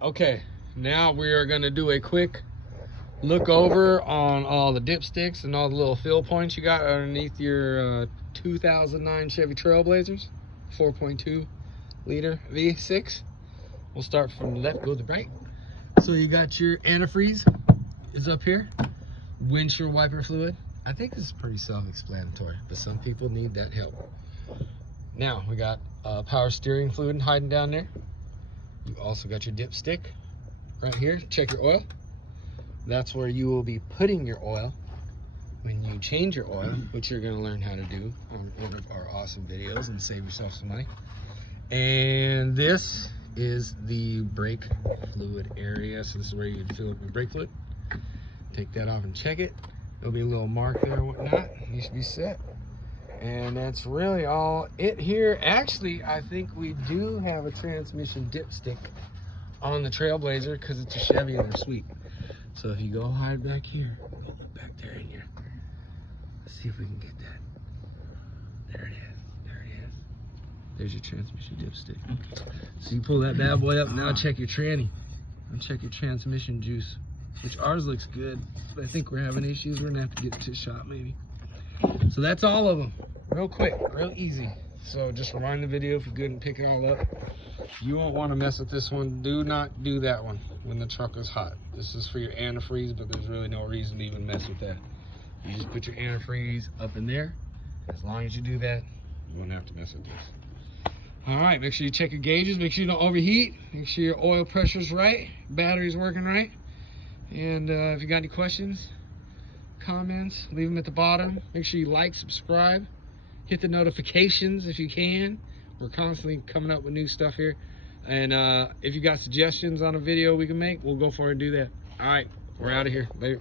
Okay, now we are going to do a quick look over on all the dipsticks and all the little fill points you got underneath your 2009 Chevy Trailblazers, 4.2 liter V6. We'll start from the left, go to the right. So you got your antifreeze is up here, windshield wiper fluid. I think this is pretty self-explanatory, but some people need that help. Now we got power steering fluid hiding down there. You also got your dipstick right here. Check your oil. That's where you will be putting your oil when you change your oil, which you're going to learn how to do on one of our awesome videos and save yourself some money. And this is the brake fluid area. So this is where you fill up your brake fluid. Take that off and check it. There'll be a little mark there and whatnot. You should be set. And that's really all it here. Actually, I think we do have a transmission dipstick on the Trailblazer because it's a Chevy and they're sweet. So if you go hide back here, go look back there in here. Let's see if we can get that. There it is. There it is. There's your transmission dipstick. So you pull that bad boy up. Now check your tranny and check your transmission juice, which ours looks good. But I think we're having issues. We're gonna have to get it to the shop maybe. So that's all of them. Real quick, real easy. So just rewind the video if you're good and pick it all up. You won't want to mess with this one. Do not do that one when the truck is hot. This is for your antifreeze, but there's really no reason to even mess with that. You just put your antifreeze up in there. As long as you do that, you won't have to mess with this. All right, make sure you check your gauges. Make sure you don't overheat. Make sure your oil pressure's right, battery's working right. And if you got any questions, comments, leave them at the bottom. Make sure you like, subscribe, hit the notifications if you can. We're constantly coming up with new stuff here. And if you got suggestions on a video we can make, we'll go for it and do that. All right, we're out of here. Later.